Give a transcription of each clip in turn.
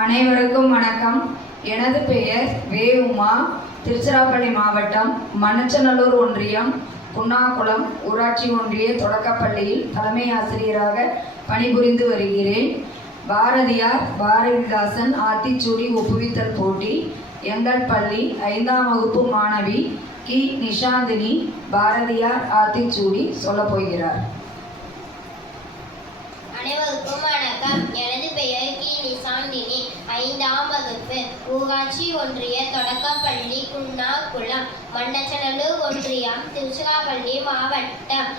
அனைவருக்கும் வணக்கம். எனது பெயர் வே. உமா. திருச்சிராப்பள்ளி மாவட்டம் மண்ணச்சநல்லூர் ஒன்றியம் குன்னாகுளம் ஊராட்சி ஒன்றிய தொடக்கப்பள்ளியில் தலைமை ஆசிரியராக பணிபுரிந்து வருகிறேன். பாரதியார் பாரதிதாசன் ஆத்திச்சூடி ஒப்புவித்தல் போட்டி எங்கள் பள்ளி 5ஆம் வகுப்பு மாணவி கி. நிஷாந்தினி பாரதியார் ஆத்திச்சூடி சொல்லப் போகிறார். அனைவருக்கும் வணக்கம். எனது பெயர் கி. நிஷாந்தினி. 5ஆம் வகுப்பு ஊராட்சி ஒன்றிய தொடக்கப்பள்ளி குன்னாகுளம் மண்ணச்சநல்லூர் ஒன்றியம் திருச்சிராப்பள்ளி மாவட்டம்.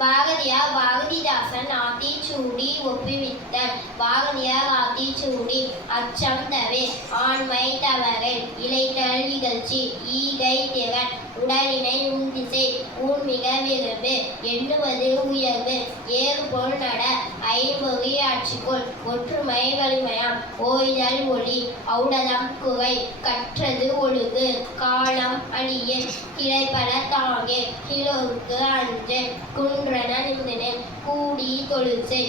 பாரதியார் பாரதிதாசன் ஆத்திச்சூடி ஒப்புவித்தல். பாரதியார் ஆத்திச்சூடி அச்சம் தவிர ஆண்மை தவறல் இளைத்தல் இகழ்ச்சி ஈகை திறன் உடலினை உந்திசை ஊன்மிக விரும்பு எண்ணுவது உயர்வு ஏறுபோல் நட ஐம்பொறி ஆட்சிக்குள் ஒற்றுமை வலிமையாம் ஓய்தல் ஒளி ஔடதம் குறை கற்றது ஒழுகு காலம் அழிய கிளைப்பட தாங்கே கிலோவுக்கு அஞ்சு குன்றன நிமிந்தினேன் கூடி தொழிற்சை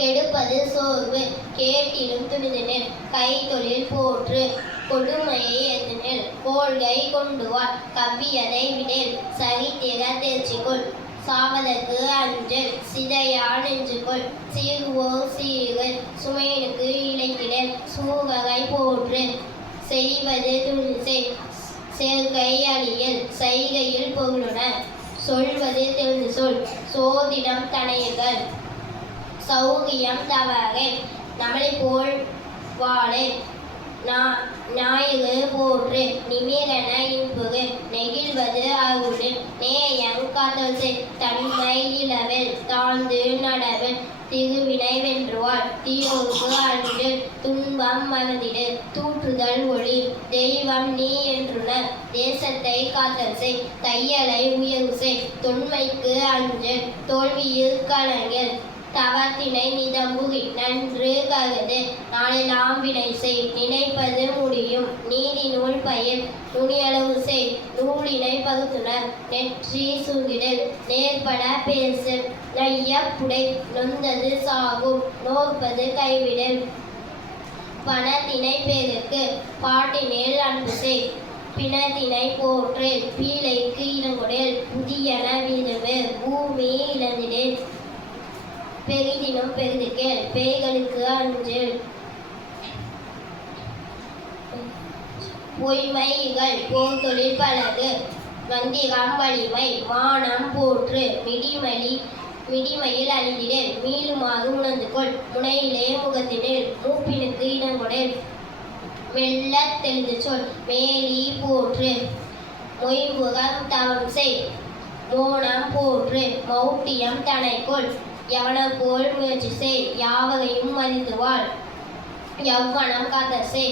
கெடுப்பது சோர்வு கேட்டிலும் துணிந்தினேன் கை தொழில் போற்று கொடுமையை எதினேல் கோள்கை கொண்டுவார் கவ்வியதை விடேல் சரித்திர தேர்ச்சிக்குள் சாவதற்கு அஞ்சல் சிதையா நெஞ்சுக்குள் சீர்வோர் சீரு சுமையனுக்கு இழைத்திடல் சூவகை போற்று செய்வது துணிசை சேர்க்கை அழியல் செய்கையில் பொருளுணர் சொல்வது தெரிந்து சொல் சோதிடம் தனையர்கள் சௌகியம் தவறை நம்மளை போல் வாழை ஞாயிறு போற்று நிமிரன இன்புறு நெகிழ்வது அருள் நேயம் காத்தல் தன்மை இளவில் தாழ்ந்து நடவில் திருவினை வென்றுவாள் தீயோருக்கு அன்று துன்பம் மறந்திடு தூற்றுதல் ஒளி தெய்வம் நீ என்றுணர் தேசத்தை காத்தல் செய் தையலை உயர்வு செய் தொன்மைக்கு அஞ்சு தோல்வியில் கலங்கில் தவத்தினை நிதம்புகி நன்று கருது நாளெல்லாம் வினை செய் நினைப்பது முடியும் நீதி நூல் பயிர் நுனியளவு செய் நூலினை பகுத்துனர் நெற்றி சூங்கிடல் நேர்பட பேசு நையப்புடை நொந்தது சாகும் நோற்பது கைவிடல் பணத்தினை பேருக்கு பாட்டினேல் அன்பு செய் பிணத்தினை போற்று பீலைக்கு இளங்குடல் புதியன விரும்பு பூமி இழந்திடல் பெரிதினும் பெரிதுகேள் பேய்களுக்கு அஞ்சல் பொய்மைகள் போர் தொழில் பழகு மந்திரம் வலிமை மானம் போற்று மிடிமையில் அணிந்திடல் மீளுமாக உணர்ந்து கொள் முனையிலே முகத்தினில் மூப்பினுக்கு இடங்கொடல் வெள்ள தெளிந்து சொல் மேலி போற்று மொய்வுகம் தவம் செய் மோனம் போற்று மௌட்டியம் தனைக்கொள் எவன போல் முயற்சி செய் யாவகையும் மதித்துவாள் எவ்வனம் காத்தசை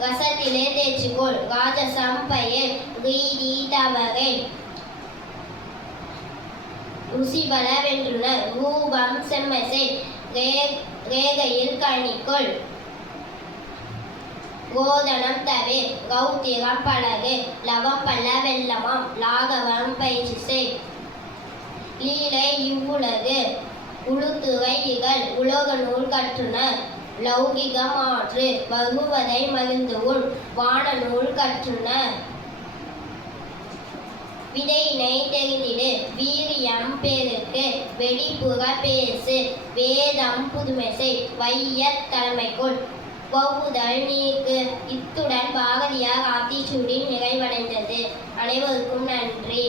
ரசத்திலே தேய்ச்சிக்கொள் ராஜசம் பயிர் ரீதி தவறை ருசிபல வென்றுனர் ரூபம் செம்மைசை ரேகையில் கணிக்கொள் கோதனம் தவிர் கௌத்திரம் பழகு லவம் பல்ல வெள்ளமாம் லாகவம் பயிற்சி செய் லீலை இவ்வுலகு உளுத்துவை இகழ் உலோக நூல் கற்றுனர் லௌகிகம் ஆற்று வகுவதை மகிழ்ந்து உள் வான நூல் கற்றுனர் விதையினை தெரிந்திடு வீரியம் பேருக்கு வெடிப்புற பேசு வேதம் புதுமைசை வைய தலைமைக்குள் வகுதல் நீக்கு. இத்துடன் பாரதியார் ஆத்திச்சூடி நிறைவடைந்தது. அனைவருக்கும் நன்றி.